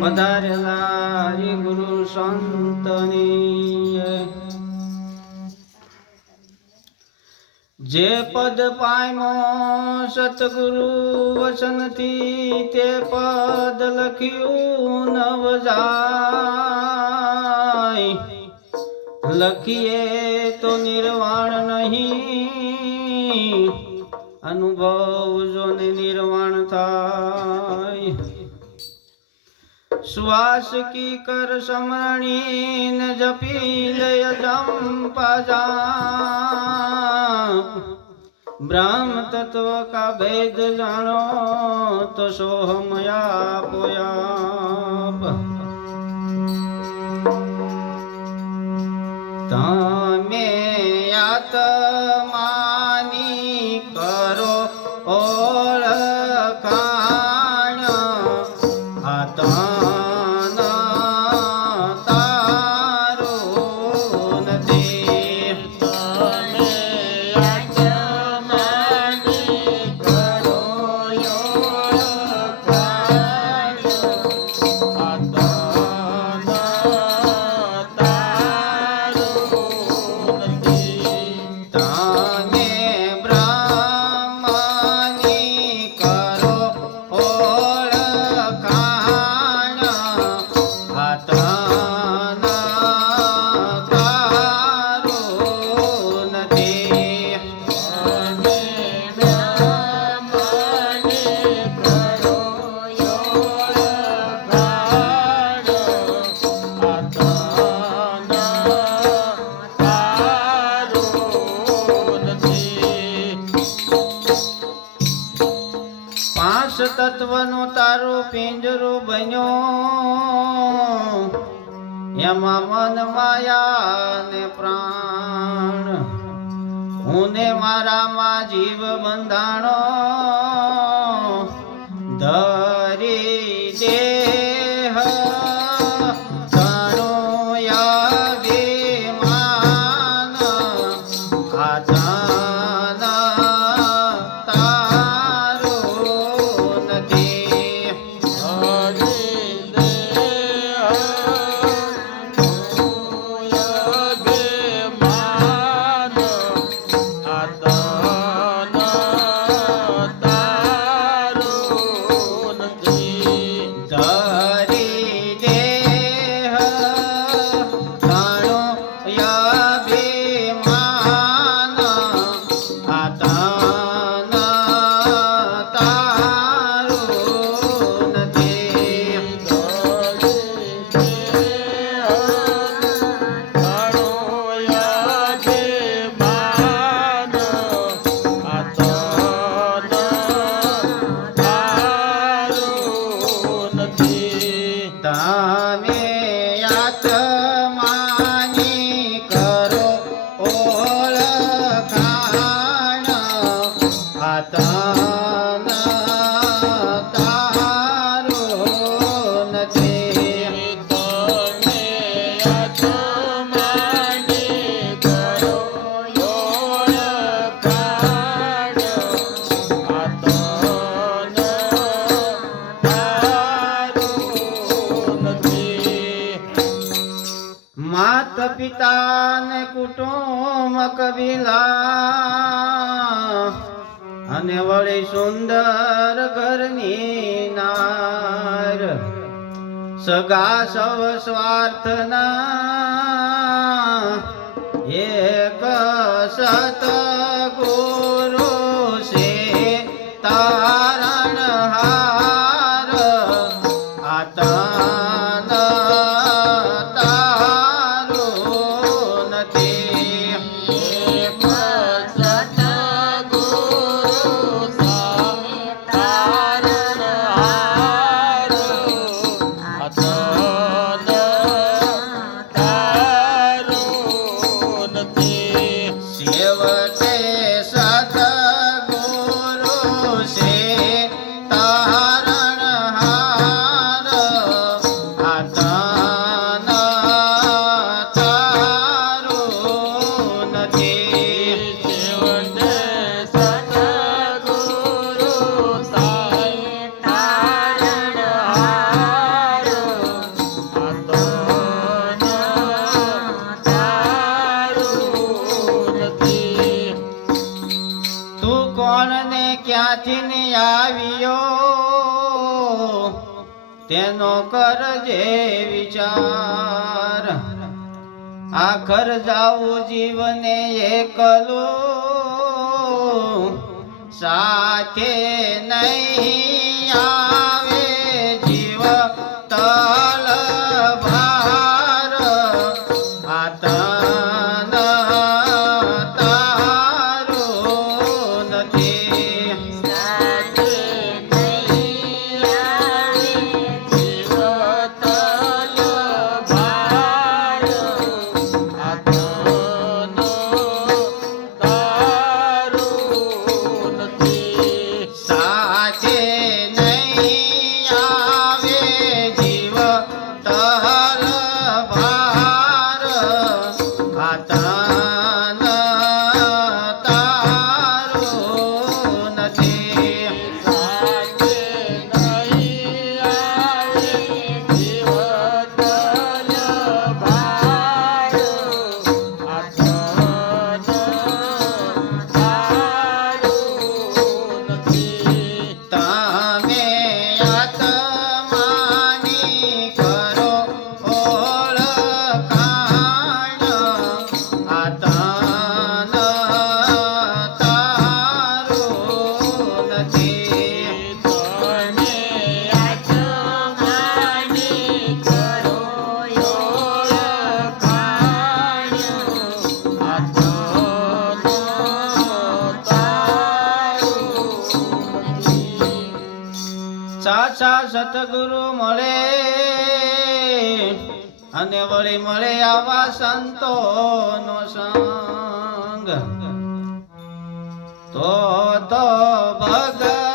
પધારેલા હરિ ગુરુ સંતની જે પદ પામ્યો સતગુરુ વચનથી તે પદ લખ્યું નવ જાય લખીએ શ્વાસ કી કર સમરણી ન જપી લય જંપા જા બ્રહ્મ તત્વ કા ભેદ જાણો તો સોહમયા પોયા બન્યો એમાં મન માયા ને પ્રાણ. હું ને મારામાં જીવ બંધાણો. ધરી કુટુંબ કબીલા. અને વળી સુંદર ઘરની નાર. સગા સવ સ્વાર્થના. એક સત ને ક્યાંથી ને આવ્યો? તેનો કરજે વિચાર. આખર જાવું જીવને એકલો. સાથે નહીં આ સાથે સતગુરુ મળે અને વળી મળે આવા સંતોનો સંગ. તો તો ભગત